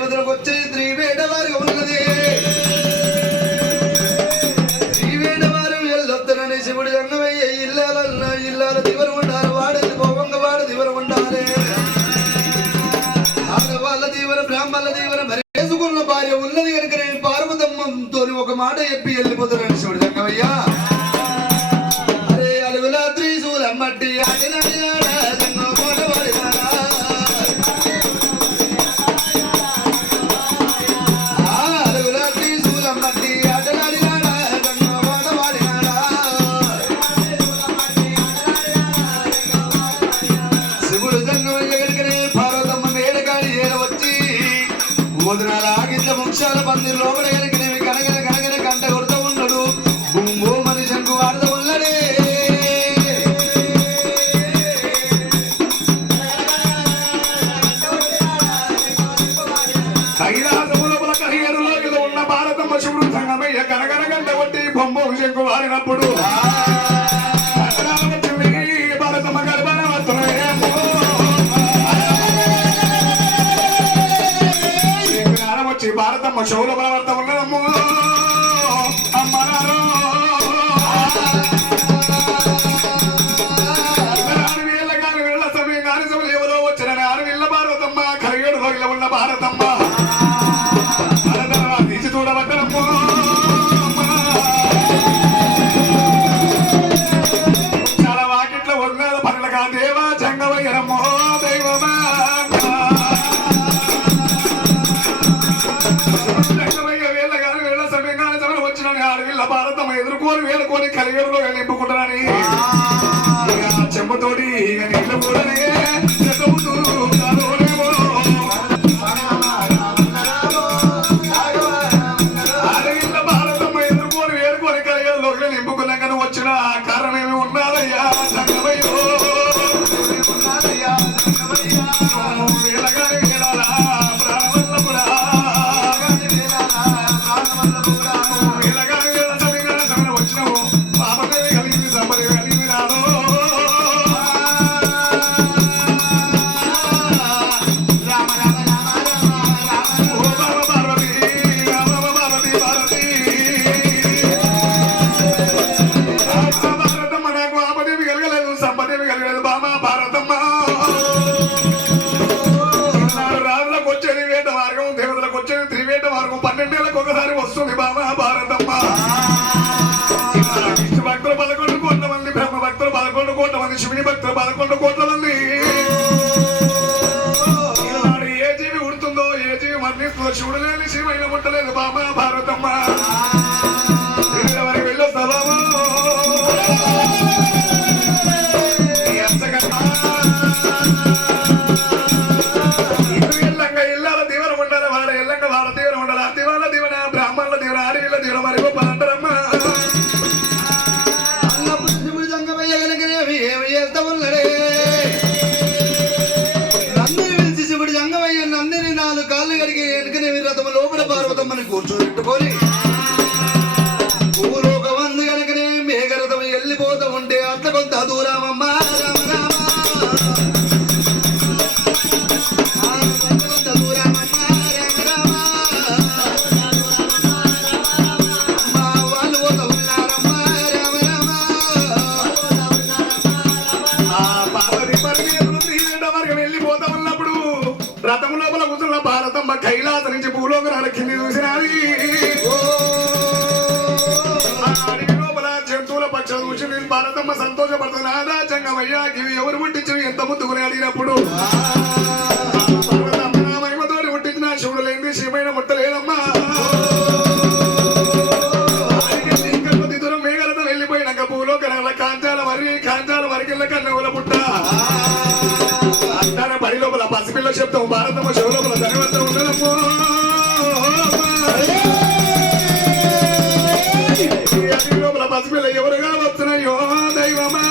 దేవతలకు వచ్చే త్రివేట వారు ఉన్నది. త్రివేట వారు ఎల్లొత్తనని శివుడు జంగమయ్య ఇల్లాల దివరు ఉండాలి. వాడని పోవంగ వాడు దివరు ఉండాలి. ఆడవాళ్ళ దీవెన బ్రాహ్మణుల దీవెన భరేసుకున్న భార్య ఉన్నది కనుక నేను పార్వతమ్మతో ఒక మాట చెప్పి వెళ్ళిపోతున్నాను శివుడు జంగమయ్య. అరే అలుగులా త్రిశూలమ్మట్టి వృక్షాల పందిరి లోపల కనగన కంట కొడుతూ ఉన్నాడు. భూమో మనిషికు వాడుతూ ఉన్నాడే. కైలాసముల కహియరులో ఉన్న భారతమ్మ శివుడు సంగమయ్య కనగన కంట కొట్టి బొమ్మ శంకు వాడినప్పుడు భారతమ్మ గర్భాన వస్తున్నాయి. భారతమ్మ శౌల బలవర్త ఉన్నదమ్ము అమ్మనారు. ఆరువేళ్ళ కాని వీళ్ళ సమయం కాని సమయం ఎవరో వచ్చిన ఆరువేళ్ళ భారతమ్మ కరిగేడు రోజుల ఉన్న భారతమ్మ తీసి చూడబట్టనమ్ము. చాలా వాకిట్ల వందల పనులుగా దేవా జంగమయ్యనమ్మో దైవమా. భారతమ్మ ఎదుర్కొని వేడుకొని కలిగేరులో నింపుకుంటానని చెంపతోటి నీళ్ళు కూడా భారతమ్మ ఎదుర్కొని వేడుకొని కలిగేరులోకి నింపుకున్నాక వచ్చిన కారణం ఏమి ఉన్నారయ్యా సంగమయ్యో. ఒకసారి వస్తుంది బాబా భారతమ్మ. విష్ణు భక్తులు 11 కోట్ల మంది, బ్రహ్మ భక్తులు 11 కోట్ల మంది, శివుని భక్తులు 11 కోట్ల మంది. ఏ జీవి ఉడుతుందో ఏ జీవి మరణిస్తుందో శివుడు లేని శివైన ముట్టలేదు బాబా భారతమ్మ. వరకు వెళ్ళొస్తా బాబు ఎల్లంగా ఇల్లాల దీవెన ఉండాలి. వాడ ఎల్లంగా వాడ దీవెన ఉండాలి. అతివాళ్ళ దీవెన బ్రాహ్మణుల దీవెన ఆడవిళ్ళ దీవెన మరి గొప్పలంటారమ్మ. శివుడు జంగమయ్య ఏమి చేస్తా ఉన్నాడే. నందిని పిలిచి శివుడు జంగమయ్య నందిని 4 కాళ్ళు కడిగి వెనుకనే రథము లోపల పార్వతమ్మని కూర్చోబెట్టుకొని భూలోకమందు కనుకనే మేఘరథం వెళ్ళిపోతూ ఉంటే అట్ల కొంత దూరమమ్మ రామ రామ. రథం లోపల కూర్చున్న భారతమ్మ కైలాస నుంచి భూలోకనాల కింది చూసినది. అడవి లోపల జంతువుల పక్షులు చూసి భారతమ్మ సంతోషపడుతున్నా. జంగమయ్య ఇవి ఎవరు పుట్టించి ఎంత ముద్దుకుని అడిగినప్పుడు మహిమతోటి పుట్టించిన శివుడు లేని శివమైన ముట్టలేదమ్మా. ఇంకా కొద్ది దూరం మేఘలతో వెళ్ళిపోయినాక భూలోకనాల కాంచాల వరికెళ్ళ కన్నవుల పుట్ట అంటారా పడి లోపల పసిపిల్ల చెప్తాం భారతమ్మ శివ లోపల ధనవంతం ఉండడము. లోపల పసిపిల్ల ఎవరుగా వస్తున్నాయో దైవమా.